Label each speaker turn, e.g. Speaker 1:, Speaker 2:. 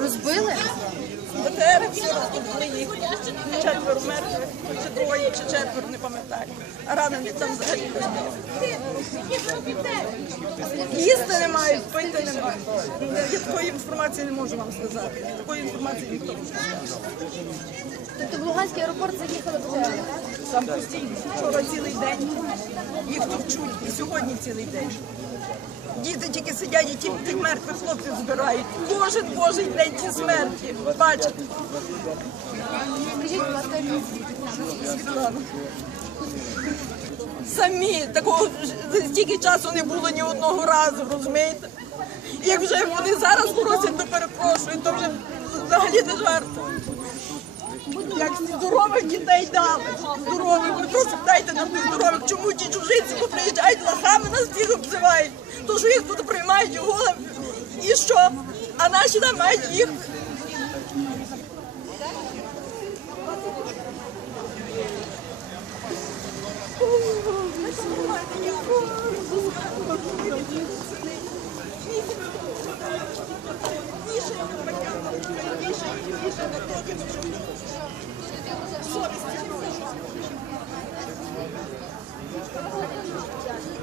Speaker 1: Розбили?
Speaker 2: Розбили їх. Четверо мертвих, чи двоє, чи четверо, не пам'ятаю. А ранені там взагалі розбили. Їсти не мають, пити не мають. Я такої інформації не можу вам сказати. Такої інформації ніхто не знає.
Speaker 1: Тобто в Луганський аеропорт заїхали БТР, так?
Speaker 2: Там постійно. Вчора цілий день їх товчуть, і сьогодні цілий день. Діти тільки сидять і ті, тих мертвих хлопців збирають. Кожен божий день ті смерті. Бачите,
Speaker 1: Скажіть.
Speaker 2: Самі такого стільки часу не було ні одного разу, розумієте? Як вже вони зараз просять, то перепрошую, то вже взагалі не жарто. Як здорових дітей дали, здорових, ми просто дайте нам здорових. Чому ті чужинці приїжджають лахами, нас всіх обзивають? То що їх тут приймають голим і що? А наші там мають їх. Більше, більше, більше,